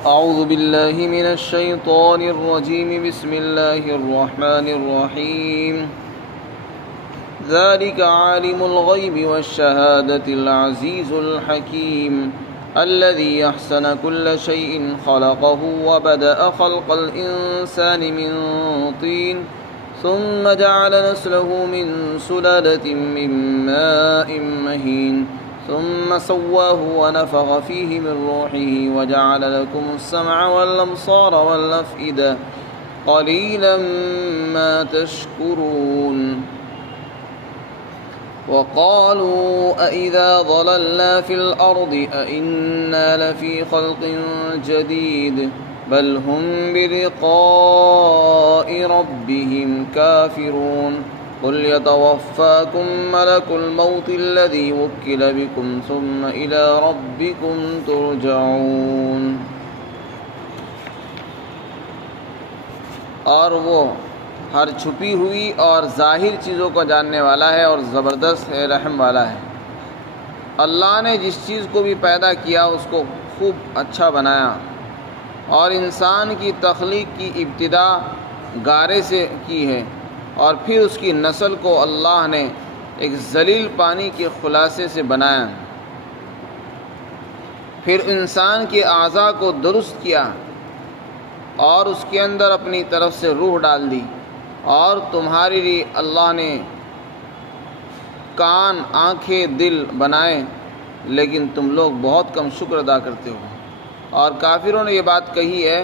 أعوذ بالله من الشيطان الرجيم بسم الله الرحمن الرحيم ذلك عالم الغيب والشهادة العزيز الحكيم الذي أحسن كل شيء خلقه وبدأ خلق الإنسان من طين ثم جعل نسله من سلالة من ماء مهين ثم سواه ونفخ فيه من روحه وجعل لكم السمع والأبصار والأفئدة قليلا ما تشكرون وقالوا أإذا ضللنا في الأرض أإنا لفي خلق جديد بل هم بلقاء ربهم كافرون قل يتوفاكم ملك الموت الذي وكل بكم ثم إلى ربكم ترجعون۔ اور وہ ہر چھپی ہوئی اور ظاہر چیزوں کو جاننے والا ہے اور زبردست ہے، رحم والا ہے۔ اللہ نے جس چیز کو بھی پیدا کیا اس کو خوب اچھا بنایا، اور انسان کی تخلیق کی ابتدا گارے سے کی ہے، اور پھر اس کی نسل کو اللہ نے ایک ذلیل پانی کے خلاصے سے بنایا، پھر انسان کے اعضاء کو درست کیا اور اس کے اندر اپنی طرف سے روح ڈال دی، اور تمہارے لیے اللہ نے کان، آنکھیں، دل بنائے، لیکن تم لوگ بہت کم شکر ادا کرتے ہو۔ اور کافروں نے یہ بات کہی ہے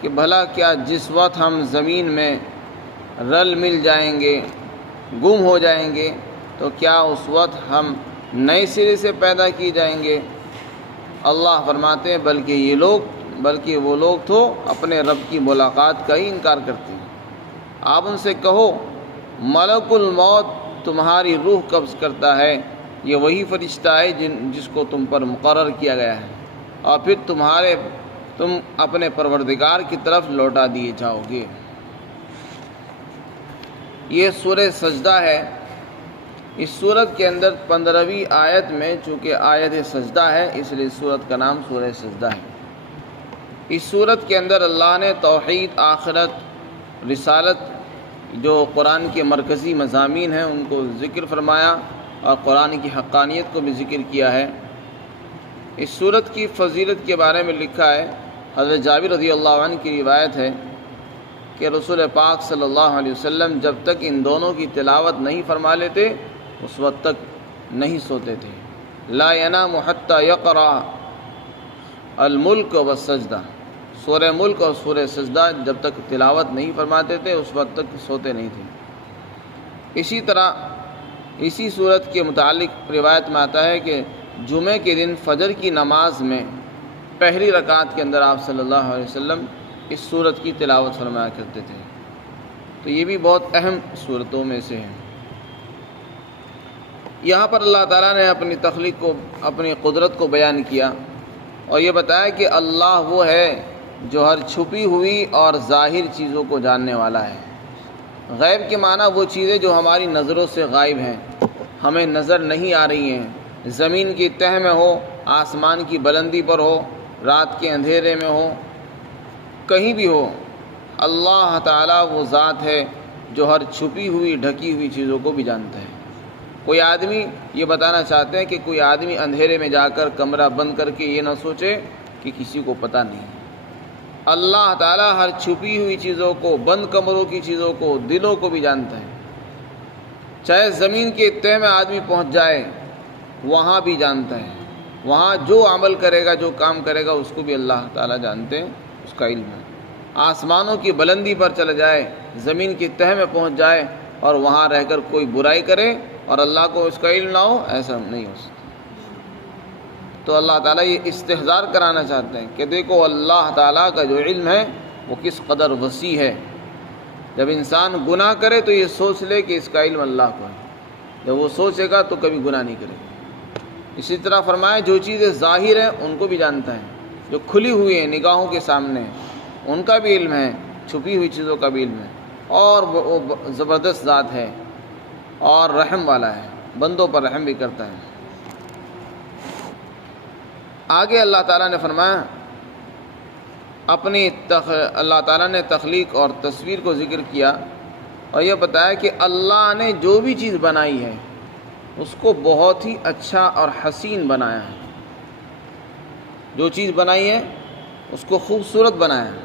کہ بھلا کیا جس وقت ہم زمین میں رل مل جائیں گے، گم ہو جائیں گے، تو کیا اس وقت ہم نئے سرے سے پیدا کی جائیں گے؟ اللہ فرماتے ہیں بلکہ وہ لوگ تو اپنے رب کی ملاقات کا ہی انکار کرتے ہیں۔ آپ ان سے کہو ملک الموت تمہاری روح قبض کرتا ہے، یہ وہی فرشتہ ہے جس کو تم پر مقرر کیا گیا ہے، اور پھر تم اپنے پروردگار کی طرف لوٹا دیے جاؤ گے۔ یہ سورہ سجدہ ہے۔ اس سورت کے اندر 15ویں آیت میں، چونکہ آیت سجدہ ہے اس لیے سورت کا نام سورہ سجدہ ہے۔ اس سورت کے اندر اللہ نے توحید، آخرت، رسالت، جو قرآن کے مرکزی مضامین ہیں ان کو ذکر فرمایا، اور قرآن کی حقانیت کو بھی ذکر کیا ہے۔ اس سورت کی فضیلت کے بارے میں لکھا ہے، حضرت جابر رضی اللہ عنہ کی روایت ہے کہ رسول پاک صلی اللہ علیہ وسلم جب تک ان دونوں کی تلاوت نہیں فرما لیتے اس وقت تک نہیں سوتے تھے۔ لا ینام حتی یقرأ الملک والسجدہ، سورہ ملک اور سورہ سجدہ جب تک تلاوت نہیں فرماتے تھے اس وقت تک سوتے نہیں تھے۔ اسی طرح اسی سورت کے متعلق روایت میں آتا ہے کہ جمعہ کے دن فجر کی نماز میں پہلی رکعت کے اندر آپ صلی اللہ علیہ وسلم اس سورت کی تلاوت فرمایا کرتے تھے۔ تو یہ بھی بہت اہم سورتوں میں سے ہے۔ یہاں پر اللہ تعالیٰ نے اپنی تخلیق کو، اپنی قدرت کو بیان کیا، اور یہ بتایا کہ اللہ وہ ہے جو ہر چھپی ہوئی اور ظاہر چیزوں کو جاننے والا ہے۔ غیب کے معنی وہ چیزیں جو ہماری نظروں سے غائب ہیں، ہمیں نظر نہیں آ رہی ہیں، زمین کی تہہ میں ہو، آسمان کی بلندی پر ہو، رات کے اندھیرے میں ہو، کہیں بھی ہو، اللہ تعالیٰ وہ ذات ہے جو ہر چھپی ہوئی، ڈھکی ہوئی چیزوں کو بھی جانتا ہے۔ کوئی آدمی یہ بتانا چاہتے ہیں کہ کوئی آدمی اندھیرے میں جا کر کمرہ بند کر کے یہ نہ سوچے کہ کسی کو پتہ نہیں۔ اللہ تعالیٰ ہر چھپی ہوئی چیزوں کو، بند کمروں کی چیزوں کو، دلوں کو بھی جانتا ہے۔ چاہے زمین کے تہہ میں آدمی پہنچ جائے وہاں بھی جانتا ہے، وہاں جو عمل کرے گا، جو کام کرے گا اس کو بھی اللہ تعالیٰ جانتے ہیں، اس کا علم ہے۔ آسمانوں کی بلندی پر چلا جائے، زمین کی تہہ میں پہنچ جائے اور وہاں رہ کر کوئی برائی کرے اور اللہ کو اس کا علم نہ ہو، ایسا نہیں ہو سکتا۔ تو اللہ تعالیٰ یہ استحضار کرانا چاہتے ہیں کہ دیکھو اللہ تعالیٰ کا جو علم ہے وہ کس قدر وسیع ہے۔ جب انسان گناہ کرے تو یہ سوچ لے کہ اس کا علم اللہ کو ہے، جب وہ سوچے گا تو کبھی گناہ نہیں کرے گا۔ اسی طرح فرمایا جو چیزیں ظاہر ہیں ان کو بھی جانتا ہے، جو کھلی ہوئی ہیں نگاہوں کے سامنے ان کا بھی علم ہے، چھپی ہوئی چیزوں کا بھی علم ہے، اور وہ زبردست ذات ہے اور رحم والا ہے، بندوں پر رحم بھی کرتا ہے۔ آگے اللہ تعالیٰ نے فرمایا اللہ تعالیٰ نے تخلیق اور تصویر کو ذکر کیا اور یہ بتایا کہ اللہ نے جو بھی چیز بنائی ہے اس کو بہت ہی اچھا اور حسین بنایا ہے. جو چیز بنائی ہے اس کو خوبصورت بنایا ہے،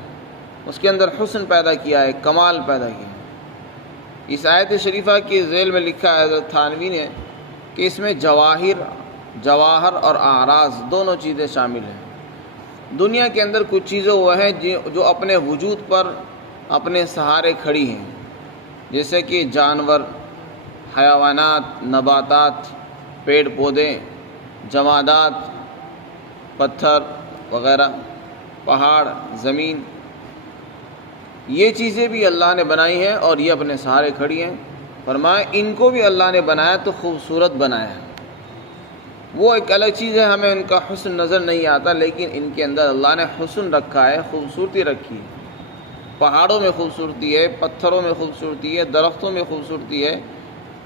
اس کے اندر حسن پیدا کیا ہے، کمال پیدا کیا ہے. اس آیت شریفہ کی ذیل میں لکھا ہے حضرت تھانوی نے کہ اس میں جواہر اور اعراض دونوں چیزیں شامل ہیں. دنیا کے اندر کچھ چیزیں وہ ہیں جو اپنے وجود پر اپنے سہارے کھڑی ہیں، جیسے کہ جانور، حیوانات، نباتات، پیڑ پودے، جمادات، پتھر وغیرہ، پہاڑ، زمین. یہ چیزیں بھی اللہ نے بنائی ہیں اور یہ اپنے سہارے کھڑی ہیں. فرمایا ان کو بھی اللہ نے بنایا تو خوبصورت بنایا ہے. وہ ایک الگ چیز ہے، ہمیں ان کا حسن نظر نہیں آتا، لیکن ان کے اندر اللہ نے حسن رکھا ہے، خوبصورتی رکھی ہے. پہاڑوں میں خوبصورتی ہے، پتھروں میں خوبصورتی ہے، درختوں میں خوبصورتی ہے،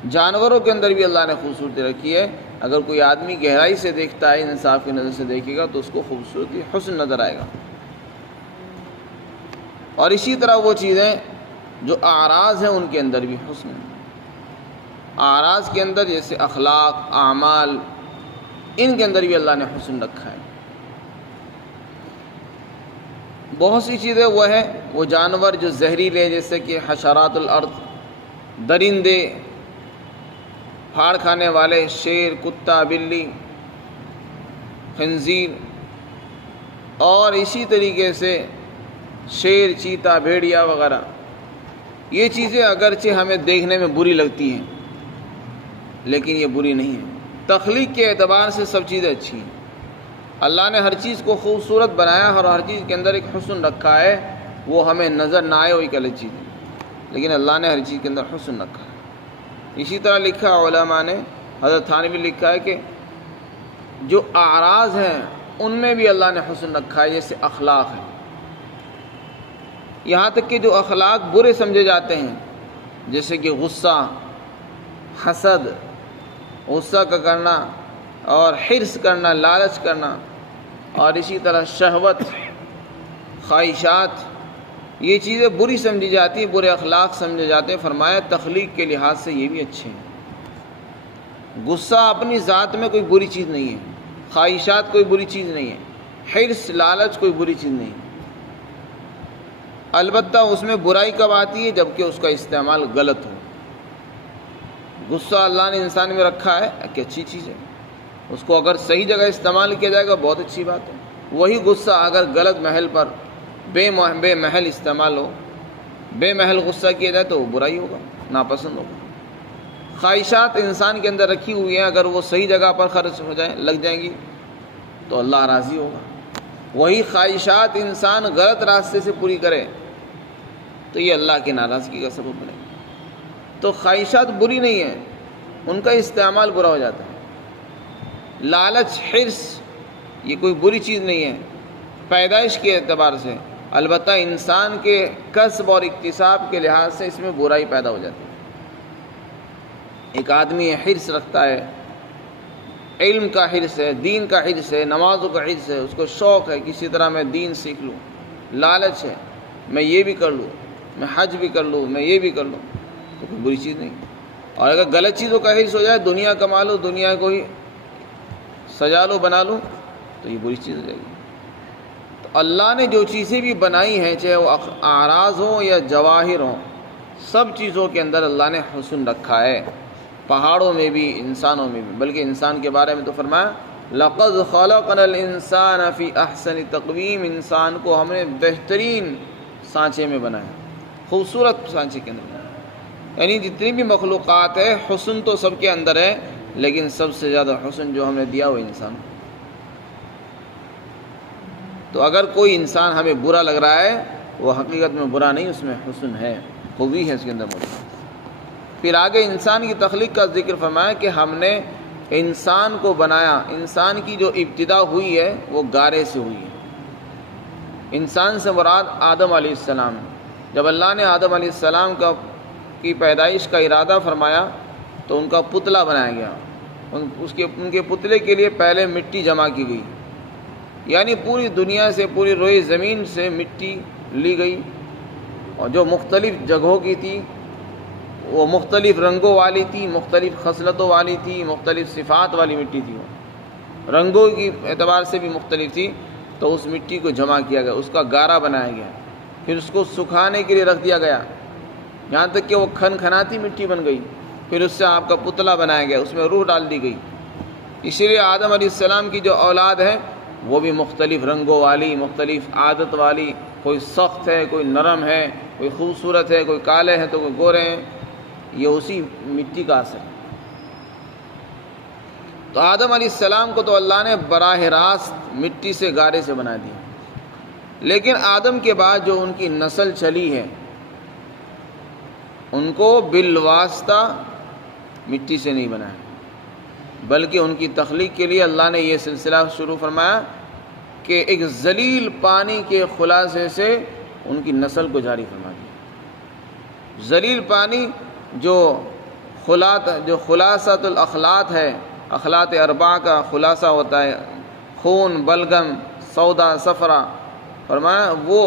جانوروں کے اندر بھی اللہ نے خوبصورتی رکھی ہے. اگر کوئی آدمی گہرائی سے دیکھتا ہے، انصاف کی نظر سے دیکھے گا تو اس کو خوبصورتی، حسن نظر آئے گا. اور اسی طرح وہ چیزیں جو اعراض ہیں ان کے اندر بھی حسن ہے. اعراض کے اندر جیسے اخلاق، اعمال، ان کے اندر بھی اللہ نے حسن رکھا ہے. بہت سی چیزیں وہ ہیں، وہ جانور جو زہریلے جیسے کہ حشرات الارض، درندے، پھاڑ کھانے والے، شیر، کتا، بلی، خنزیر، اور اسی طریقے سے شیر، چیتا، بھیڑیا وغیرہ. یہ چیزیں اگرچہ ہمیں دیکھنے میں بری لگتی ہیں لیکن یہ بری نہیں ہیں. تخلیق کے اعتبار سے سب چیزیں اچھی ہیں. اللہ نے ہر چیز کو خوبصورت بنایا اور ہر چیز کے اندر ایک حسن رکھا ہے. وہ ہمیں نظر نہ آئے وہ ایک الگ چیز ہے، لیکن اللہ نے ہر چیز کے اندر حسن رکھا ہے. اسی طرح لکھا علماء نے، حضرت تھانوی لکھا ہے کہ جو اعراض ہیں ان میں بھی اللہ نے حسن رکھا ہے، جیسے اخلاق ہے. یہاں تک کہ جو اخلاق برے سمجھے جاتے ہیں جیسے کہ غصہ، حسد، غصہ کا کرنا اور حرص کرنا، لالچ کرنا، اور اسی طرح شہوت، خواہشات، یہ چیزیں بری سمجھی جاتی ہیں، برے اخلاق سمجھے جاتے ہیں. فرمایا تخلیق کے لحاظ سے یہ بھی اچھے ہیں. غصہ اپنی ذات میں کوئی بری چیز نہیں ہے، خواہشات کوئی بری چیز نہیں ہے، حرص، لالچ کوئی بری چیز نہیں ہے. البتہ اس میں برائی کب آتی ہے؟ جب کہ اس کا استعمال غلط ہو. غصہ اللہ نے انسان میں رکھا ہے کہ اچھی چیز ہے، اس کو اگر صحیح جگہ استعمال کیا جائے گا بہت اچھی بات ہے. وہی غصہ اگر غلط محل پر بے محل استعمال ہو، بے محل غصہ کیا جائے تو وہ برائی ہوگا، ناپسند ہوگا. خواہشات انسان کے اندر رکھی ہوئی ہیں، اگر وہ صحیح جگہ پر خرچ ہو جائیں، لگ جائیں گی تو اللہ راضی ہوگا. وہی خواہشات انسان غلط راستے سے پوری کرے تو یہ اللہ کی ناراضگی کا سبب بنے. تو خواہشات بری نہیں ہیں، ان کا استعمال برا ہو جاتا ہے. لالچ، حرص، یہ کوئی بری چیز نہیں ہے پیدائش کے اعتبار سے، البتہ انسان کے کسب اور اکتساب کے لحاظ سے اس میں برائی پیدا ہو جاتی ہے. ایک آدمی حرص رکھتا ہے، علم کا حرص ہے، دین کا حرص ہے، نمازوں کا حرص ہے، اس کو شوق ہے کسی طرح میں دین سیکھ لوں، لالچ ہے میں یہ بھی کر لوں، میں حج بھی کر لوں، میں یہ بھی کر لوں، تو کوئی بری چیز نہیں. اور اگر غلط چیزوں کا حرص ہو جائے، دنیا کما لو، دنیا کو ہی سجا لو، بنا لو، تو یہ بری چیز ہو جائے گی. تو اللہ نے جو چیزیں بھی بنائی ہیں، چاہے وہ اعراض ہوں یا جواہر ہوں، سب چیزوں کے اندر اللہ نے حسن رکھا ہے. پہاڑوں میں بھی، انسانوں میں بھی. بلکہ انسان کے بارے میں تو فرمایا لَقَدْ خَلَقْنَا الْإِنسَانَ فِي أَحْسَنِ تَقْوِيمٍ، انسان کو ہم نے بہترین سانچے میں بنایا، خوبصورت سانچے کے اندر بنایا. یعنی جتنی بھی مخلوقات ہے، حسن تو سب کے اندر ہے، لیکن سب سے زیادہ حسن جو ہم نے دیا وہ انسان. تو اگر کوئی انسان ہمیں برا لگ رہا ہے، وہ حقیقت میں برا نہیں، اس میں حسن ہے، خوبی ہے اس کے اندر موجود. پھر آگے انسان کی تخلیق کا ذکر فرمایا کہ ہم نے انسان کو بنایا. انسان کی جو ابتدا ہوئی ہے وہ گارے سے ہوئی ہے. انسان سے مراد آدم علیہ السلام. جب اللہ نے آدم علیہ السلام کی پیدائش کا ارادہ فرمایا تو ان کا پتلا بنایا گیا. ان کے پتلے کے لیے پہلے مٹی جمع کی گئی. یعنی پوری دنیا سے، پوری روئے زمین سے مٹی لی گئی، اور جو مختلف جگہوں کی تھی وہ مختلف رنگوں والی تھی، مختلف خصلتوں والی تھی، مختلف صفات والی مٹی تھی، وہ رنگوں کی اعتبار سے بھی مختلف تھی۔ تو اس مٹی کو جمع کیا گیا، اس کا گارا بنایا گیا، پھر اس کو سکھانے کے لیے رکھ دیا گیا، یہاں تک کہ وہ کھنکھناتی مٹی بن گئی۔ پھر اس سے آپ کا پتلا بنایا گیا، اس میں روح ڈال دی گئی۔ اسی لیے آدم علیہ السلام کی جو اولاد ہے وہ بھی مختلف رنگوں والی، مختلف عادت والی، کوئی سخت ہے، کوئی نرم ہے، کوئی خوبصورت ہے، کوئی کالے ہیں تو کوئی گورے ہیں، یہ اسی مٹی کا اثر ہے۔ تو آدم علیہ السلام کو تو اللہ نے براہ راست مٹی سے، گارے سے بنا دیا، لیکن آدم کے بعد جو ان کی نسل چلی ہے ان کو بالواسطہ مٹی سے نہیں بنایا، بلکہ ان کی تخلیق کے لیے اللہ نے یہ سلسلہ شروع فرمایا کہ ایک ذلیل پانی کے خلاصے سے ان کی نسل کو جاری فرما دیا۔ ذلیل پانی جو خلاصۃ الاخلاط ہے، اخلاط اربعہ کا خلاصہ ہوتا ہے، خون، بلغم، سودا، صفرا، فرمایا وہ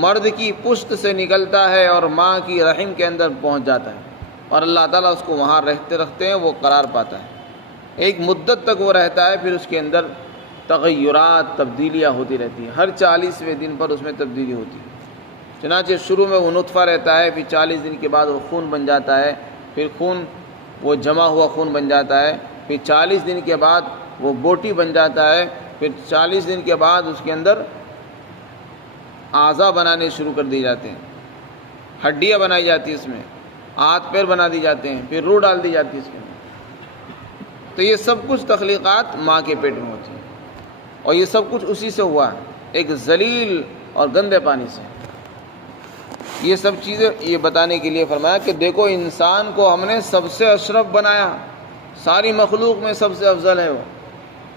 مرد کی پشت سے نکلتا ہے اور ماں کی رحم کے اندر پہنچ جاتا ہے، اور اللہ تعالیٰ اس کو وہاں رکھتے ہیں، وہ قرار پاتا ہے، ایک مدت تک وہ رہتا ہے، پھر اس کے اندر تغیرات، تبدیلیاں ہوتی رہتی ہیں، ہر 40ویں دن پر اس میں تبدیلی ہوتی ہے۔ چنانچہ شروع میں وہ نطفہ رہتا ہے، پھر 40 دن کے بعد وہ خون بن جاتا ہے، پھر خون وہ جمع ہوا خون بن جاتا ہے، پھر 40 دن کے بعد وہ بوٹی بن جاتا ہے، پھر 40 دن کے بعد اس کے اندر اعضاء بنانے شروع کر دیے جاتے ہیں، ہڈیاں بنائی جاتی ہیں، اس میں ہاتھ پیر بنا دی جاتے ہیں، پھر روح ڈال دی جاتی ہے اس کے اندر۔ تو یہ سب کچھ تخلیقات ماں کے پیٹ میں ہوتی ہیں، اور یہ سب کچھ اسی سے ہوا ہے، ایک ذلیل اور گندے پانی سے۔ یہ سب چیزیں یہ بتانے کے لیے فرمایا کہ دیکھو انسان کو ہم نے سب سے اشرف بنایا، ساری مخلوق میں سب سے افضل ہے وہ،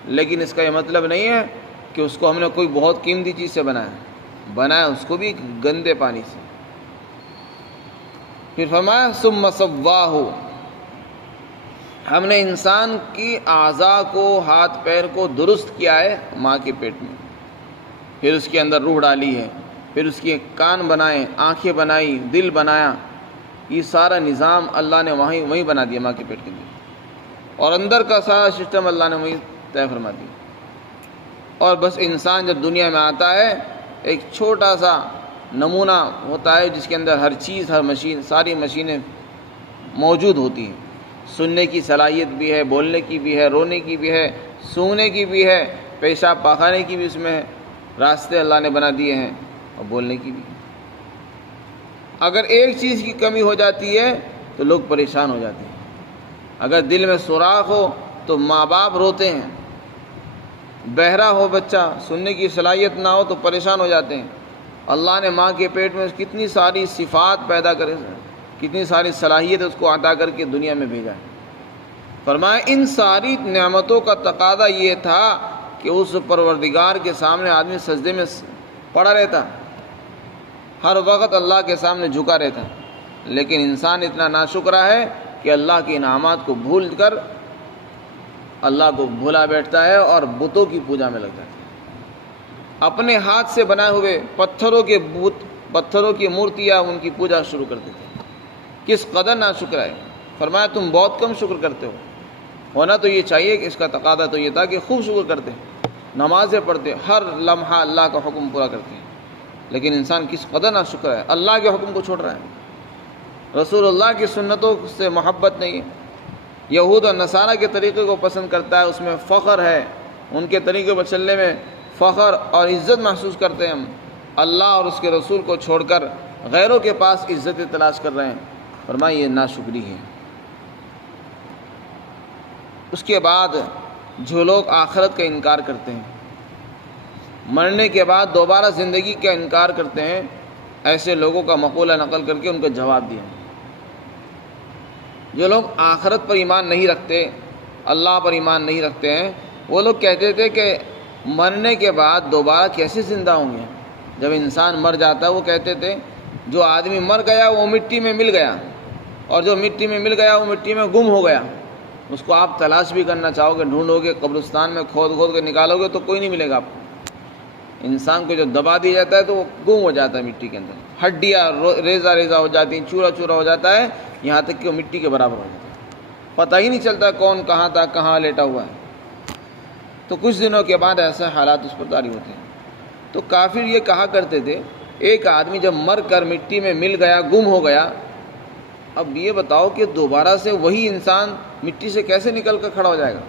لیکن اس کا یہ مطلب نہیں ہے کہ اس کو ہم نے کوئی بہت قیمتی چیز سے بنایا اس کو بھی گندے پانی سے۔ پھر فرمایا ثم سواہ، ہم نے انسان کی اعضاء کو، ہاتھ پیر کو درست کیا ہے ماں کے پیٹ میں، پھر اس کے اندر روح ڈالی ہے، پھر اس کے کان بنائے، آنکھیں بنائی، دل بنایا، یہ سارا نظام اللہ نے وہیں بنا دیا ماں کے پیٹ کے اندر، اور اندر کا سارا سسٹم اللہ نے وہیں طے فرما دیا۔ اور بس انسان جب دنیا میں آتا ہے ایک چھوٹا سا نمونہ ہوتا ہے جس کے اندر ہر چیز، ہر مشین، ساری مشینیں موجود ہوتی ہیں، سننے کی صلاحیت بھی ہے، بولنے کی بھی ہے، رونے کی بھی ہے، سونگنے کی بھی ہے، پیشاب پاخانے کی بھی اس میں راستے اللہ نے بنا دیے ہیں، اور بولنے کی بھی۔ اگر ایک چیز کی کمی ہو جاتی ہے تو لوگ پریشان ہو جاتے ہیں، اگر دل میں سوراخ ہو تو ماں باپ روتے ہیں، بہرا ہو بچہ، سننے کی صلاحیت نہ ہو تو پریشان ہو جاتے ہیں۔ اللہ نے ماں کے پیٹ میں کتنی ساری صفات پیدا کرے، کتنی ساری صلاحیت اس کو عطا کر کے دنیا میں بھیجا ہے۔ فرمایا ان ساری نعمتوں کا تقاضا یہ تھا کہ اس پروردگار کے سامنے آدمی سجدے میں پڑا رہتا، ہر وقت اللہ کے سامنے جھکا رہتا، لیکن انسان اتنا ناشکرا ہے کہ اللہ کے انعامات کو بھول کر اللہ کو بھولا بیٹھتا ہے اور بتوں کی پوجا میں لگ جاتا ہے۔ اپنے ہاتھ سے بنائے ہوئے پتھروں کی مورتیاں ان کی پوجا شروع کر دیتے ہیں۔ کس قدر ناشکرا ہے۔ فرمایا تم بہت کم شکر کرتے ہو، ہونا تو یہ چاہیے کہ اس کا تقاضا تو یہ تھا کہ خوب شکر کرتے، نمازیں پڑھتے، ہر لمحہ اللہ کا حکم پورا کرتے ہیں، لیکن انسان کس قدر ناشکر ہے، اللہ کے حکم کو چھوڑ رہا ہے، رسول اللہ کی سنتوں سے محبت نہیں ہے، یہود اور نصارہ کے طریقے کو پسند کرتا ہے، اس میں فخر ہے، ان کے طریقے پر چلنے میں فخر اور عزت محسوس کرتے ہیں ہم، اللہ اور اس کے رسول کو چھوڑ کر غیروں کے پاس عزت تلاش کر رہے ہیں۔ فرمایا یہ ناشکری ہے۔ اس کے بعد جو لوگ آخرت کا انکار کرتے ہیں، مرنے کے بعد دوبارہ زندگی کا انکار کرتے ہیں، ایسے لوگوں کا مقولہ نقل کر کے ان کا جواب دیا۔ جو لوگ آخرت پر ایمان نہیں رکھتے، اللہ پر ایمان نہیں رکھتے ہیں، وہ لوگ کہتے تھے کہ مرنے کے بعد دوبارہ کیسے زندہ ہوں گے؟ جب انسان مر جاتا ہے وہ کہتے تھے جو آدمی مر گیا وہ مٹی میں مل گیا، اور جو مٹی میں مل گیا وہ مٹی میں گم ہو گیا، اس کو آپ تلاش بھی کرنا چاہو گے، ڈھونڈو گے، قبرستان میں کھود کے نکالو گے تو کوئی نہیں ملے گا آپ کو۔ انسان کو جب دبا دیا جاتا ہے تو وہ گم ہو جاتا ہے مٹی کے اندر، ہڈیاں ریزہ ریزہ ہو جاتی ہیں، چورا چورا ہو جاتا ہے، یہاں تک کہ وہ مٹی کے برابر ہو جاتا ہے، پتہ ہی نہیں چلتا کون کہاں تھا، کہاں لیٹا ہوا ہے۔ تو کچھ دنوں کے بعد ایسے حالات اس پر طاری ہوتے ہیں۔ تو کافر یہ کہا کرتے تھے ایک آدمی جب مر کر مٹی میں مل گیا، گم ہو گیا، اب یہ بتاؤ کہ دوبارہ سے وہی انسان مٹی سے کیسے نکل کر کھڑا ہو جائے گا؟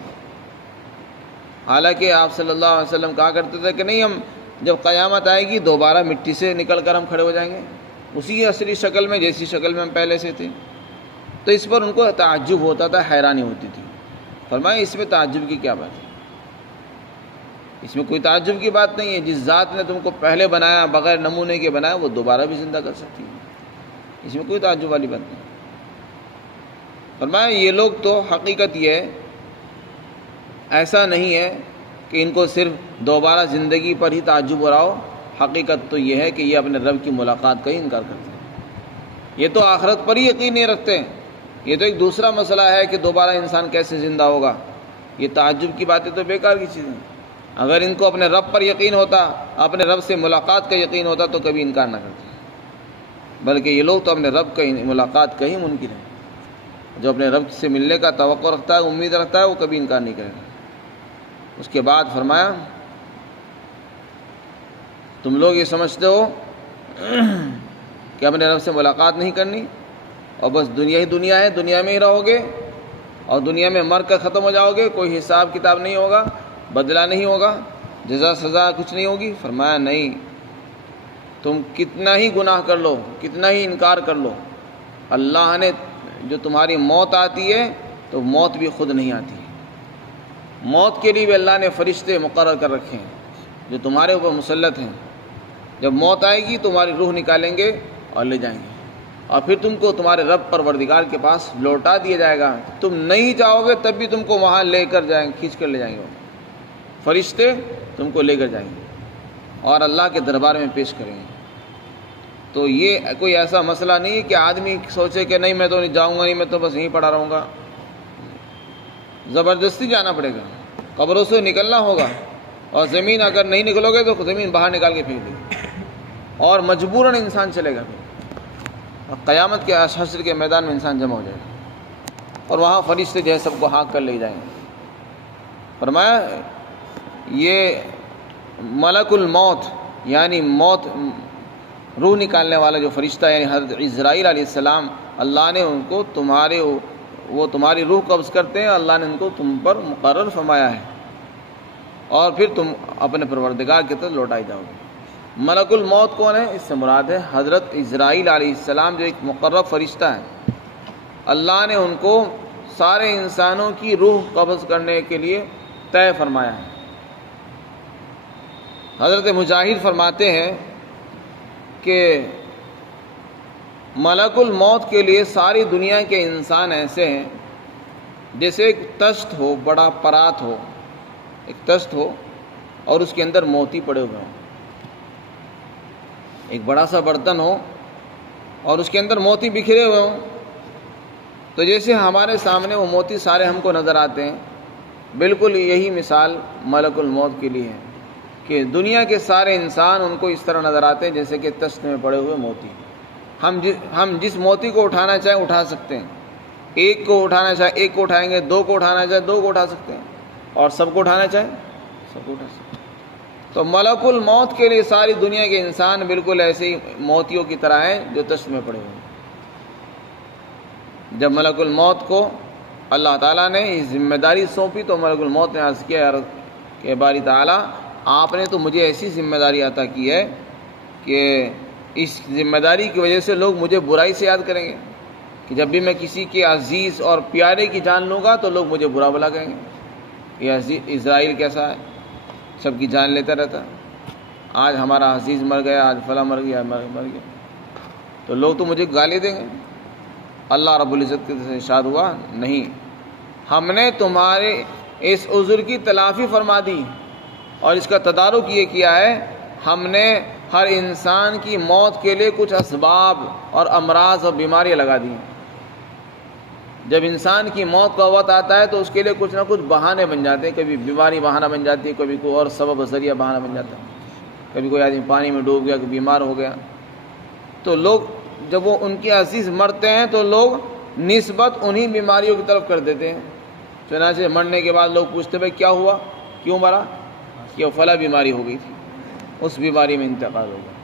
حالانکہ آپ صلی اللہ علیہ وسلم کہا کرتے تھے کہ نہیں، ہم جب قیامت آئے گی دوبارہ مٹی سے نکل کر ہم کھڑے ہو جائیں گے، اسی اصلی شکل میں جیسی شکل میں ہم پہلے سے تھے۔ تو اس پر ان کو تعجب ہوتا تھا، حیرانی ہوتی تھی۔ فرمایا اس میں تعجب کی کیا بات ہے؟ اس میں کوئی تعجب کی بات نہیں ہے، جس ذات نے تم کو پہلے بنایا، بغیر نمونے کے بنایا، وہ دوبارہ بھی زندہ کر سکتی ہے، اس میں کوئی تعجب والی بات نہیں۔ فرمایا یہ لوگ تو حقیقت یہ ہے، ایسا نہیں ہے کہ ان کو صرف دوبارہ زندگی پر ہی تعجب ہو رہا ہو، حقیقت تو یہ ہے کہ یہ اپنے رب کی ملاقات کا ہی انکار کرتے ہیں، یہ تو آخرت پر ہی یقین نہیں رکھتے ہیں۔ یہ تو ایک دوسرا مسئلہ ہے کہ دوبارہ انسان کیسے زندہ ہوگا، یہ تعجب کی باتیں تو بیکار کی چیزیں ہیں۔ اگر ان کو اپنے رب پر یقین ہوتا، اپنے رب سے ملاقات کا یقین ہوتا تو کبھی انکار نہ کرتے، بلکہ یہ لوگ تو اپنے رب کا ملاقات کا ہی منکر ہیں۔ جو اپنے رب سے ملنے کا توقع رکھتا ہے، امید رکھتا ہے، وہ کبھی انکار نہیں کرے گا۔ اس کے بعد فرمایا تم لوگ یہ سمجھتے ہو کہ اپنے رب سے ملاقات نہیں کرنی اور بس دنیا ہی دنیا ہے، دنیا میں ہی رہو گے اور دنیا میں مر کر ختم ہو جاؤ گے، کوئی حساب کتاب نہیں ہوگا، بدلہ نہیں ہوگا، جزا سزا کچھ نہیں ہوگی۔ فرمایا نہیں، تم کتنا ہی گناہ کر لو، کتنا ہی انکار کر لو، اللہ نے جو تمہاری موت آتی ہے تو موت بھی خود نہیں آتی ہے، موت کے لیے بھی اللہ نے فرشتے مقرر کر رکھے ہیں جو تمہارے اوپر مسلط ہیں۔ جب موت آئے گی تمہاری روح نکالیں گے اور لے جائیں گے، اور پھر تم کو تمہارے رب پروردگار کے پاس لوٹا دیا جائے گا۔ تم نہیں چاہو گے تب بھی تم کو وہاں لے کر جائیں، کھینچ کر لے جائیں گے، فرشتے تم کو لے کر جائیں گے اور اللہ کے دربار میں پیش کریں گے۔ تو یہ کوئی ایسا مسئلہ نہیں ہے کہ آدمی سوچے کہ نہیں میں تو نہیں جاؤں گا، نہیں میں تو بس یہیں پڑا رہوں گا، زبردستی جانا پڑے گا، قبروں سے نکلنا ہوگا، اور زمین اگر نہیں نکلو گے تو زمین باہر نکال کے پھینک دے گی، اور مجبوراً انسان چلے گا، اور قیامت کے حشر کے میدان میں انسان جمع ہو جائے گا، اور وہاں فرشتے جو ہے سب کو ہانک کر لے جائیں گے۔ فرمایا یہ ملک الموت یعنی موت، روح نکالنے والا جو فرشتہ یعنی حضرت عزرائیل علیہ السلام، اللہ نے ان کو وہ تمہاری روح قبض کرتے ہیں، اللہ نے ان کو تم پر مقرر فرمایا ہے، اور پھر تم اپنے پروردگار کی طرف لوٹائی جاؤ گے۔ ملک الموت کون ہے؟ اس سے مراد ہے حضرت عزرائیل علیہ السلام، جو ایک مقرر فرشتہ ہے۔ اللہ نے ان کو سارے انسانوں کی روح قبض کرنے کے لیے طے فرمایا ہے۔ حضرت مجاہد فرماتے ہیں کہ ملک الموت کے لیے ساری دنیا کے انسان ایسے ہیں جیسے ایک تشت ہو، بڑا پرات ہو، ایک تشت ہو اور اس کے اندر موتی پڑے ہوئے ہوں، ایک بڑا سا برتن ہو اور اس کے اندر موتی بکھرے ہوئے ہوں، تو جیسے ہمارے سامنے وہ موتی سارے ہم کو نظر آتے ہیں، بالکل یہی مثال ملک الموت کے لیے ہے کہ دنیا کے سارے انسان ان کو اس طرح نظر آتے ہیں جیسے کہ تشت میں پڑے ہوئے موتی۔ ہم جس موتی کو اٹھانا چاہیں اٹھا سکتے ہیں، ایک کو اٹھانا چاہیں ایک کو اٹھائیں گے، دو کو اٹھانا چاہیں دو کو اٹھا سکتے ہیں، اور سب کو اٹھانا چاہیں سب کو اٹھا سکتے ہیں۔ تو ملک الموت کے لیے ساری دنیا کے انسان بالکل ایسے ہی موتیوں کی طرح ہیں جو تشت میں پڑے ہوئے ہیں۔ جب ملک الموت کو اللہ تعالیٰ نے یہ ذمہ داری سونپی تو ملک الموت نے عرض کیا کہ باری تعالیٰ آپ نے تو مجھے ایسی ذمہ داری عطا کی ہے کہ اس ذمہ داری کی وجہ سے لوگ مجھے برائی سے یاد کریں گے، کہ جب بھی میں کسی کے عزیز اور پیارے کی جان لوں گا تو لوگ مجھے برا بلا کہیں گے، یہ اسرائیل کیسا ہے، سب کی جان لیتا رہتا ہے، آج ہمارا عزیز مر گیا، آج فلاں مر گیا، مر گیا، تو لوگ تو مجھے گالی دیں گے۔ اللہ رب العزت کے سے ارشاد ہوا نہیں، ہم نے تمہارے اس عذر کی تلافی فرما دی اور اس کا تدارک یہ کیا ہے، ہم نے ہر انسان کی موت کے لیے کچھ اسباب اور امراض اور بیماریاں لگا دی ہیں۔ جب انسان کی موت کا وقت آتا ہے تو اس کے لیے کچھ نہ کچھ بہانے بن جاتے ہیں، کبھی بیماری بہانہ بن جاتی ہے، کبھی کوئی اور سبب ذریعہ بہانہ بن جاتا ہے۔ کبھی کوئی آدمی پانی میں ڈوب گیا، کبھی بیمار ہو گیا، تو لوگ جب وہ ان کے عزیز مرتے ہیں تو لوگ نسبت انہی بیماریوں کی طرف کر دیتے ہیں۔ چنانچہ مرنے کے بعد لوگ پوچھتے بھائی کیا ہوا، کیوں مرا؟ کہ وہ فلاں بیماری ہو گئی تھی، اس بیماری میں انتقال ہو گیا۔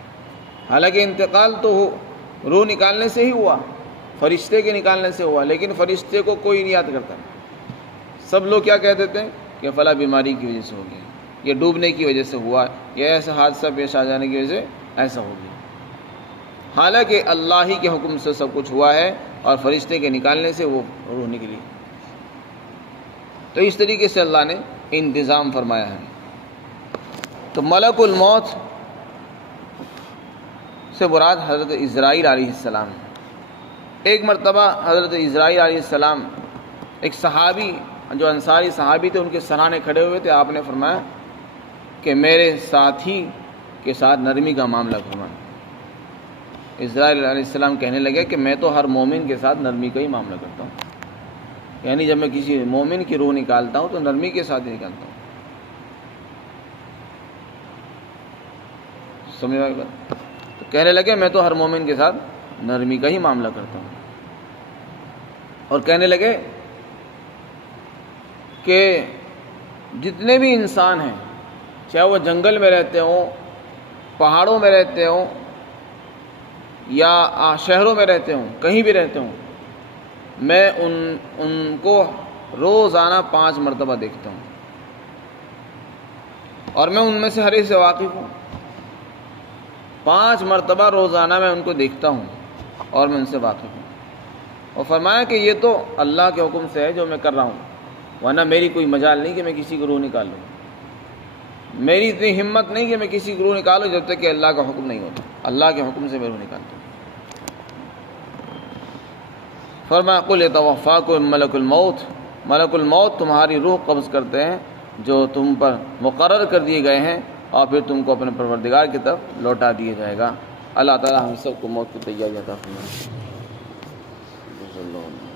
حالانکہ انتقال تو روح نکالنے سے ہی ہوا، فرشتے کے نکالنے سے ہوا، لیکن فرشتے کو کوئی نہیں یاد کرتا۔ سب لوگ کیا کہہ دیتے ہیں کہ فلاں بیماری کی وجہ سے ہو گیا، یہ ڈوبنے کی وجہ سے ہوا، یا ایسا حادثہ پیش آ جانے کی وجہ سے ایسا ہو گیا۔ حالانکہ اللہ ہی کے حکم سے سب کچھ ہوا ہے اور فرشتے کے نکالنے سے وہ روح نکلی۔ تو اس طریقے سے اللہ نے انتظام فرمایا ہے۔ تو ملک الموت سے مراد حضرت عزرائیل علیہ السلام۔ ایک مرتبہ حضرت عزرائیل علیہ السلام ایک صحابی جو انصاری صحابی تھے، ان کے سرانے کھڑے ہوئے تھے، آپ نے فرمایا کہ میرے ساتھی کے ساتھ نرمی کا معاملہ فرمائیں۔ عزرائیل علیہ السلام کہنے لگے کہ میں تو ہر مومن کے ساتھ نرمی کا ہی معاملہ کرتا ہوں، یعنی جب میں کسی مومن کی روح نکالتا ہوں تو نرمی کے ساتھ ہی نکالتا ہوں۔ سمجھ آئی بات؟ تو کہنے لگے میں تو ہر مومن کے ساتھ نرمی کا ہی معاملہ کرتا ہوں، اور کہنے لگے کہ جتنے بھی انسان ہیں، چاہے وہ جنگل میں رہتے ہوں، پہاڑوں میں رہتے ہوں، یا شہروں میں رہتے ہوں، کہیں بھی رہتے ہوں، میں ان کو روزانہ 5 مرتبہ دیکھتا ہوں، اور میں ان میں سے ہر ایک سے واقف ہوں۔ 5 مرتبہ روزانہ میں ان کو دیکھتا ہوں اور میں ان سے واقف ہوں۔ اور فرمایا کہ یہ تو اللہ کے حکم سے ہے جو میں کر رہا ہوں، ورنہ میری کوئی مجال نہیں کہ میں کسی کو روح نکال لوں، میری اتنی ہمت نہیں کہ میں کسی کو روح نکالوں جب تک کہ اللہ کا حکم نہیں ہوتا۔ اللہ کے حکم سے میں روح نکالتا ہوں۔ فرمایا قل یتوفاکم ملک الموت، ملک الموت تمہاری روح قبض کرتے ہیں جو تم پر مقرر کر دیے گئے ہیں، اور پھر تم کو اپنے پروردگار کی طرف لوٹا دیا جائے گا۔ اللہ تعالی ہم سب کو موت کی تیاری عطا فرمائے۔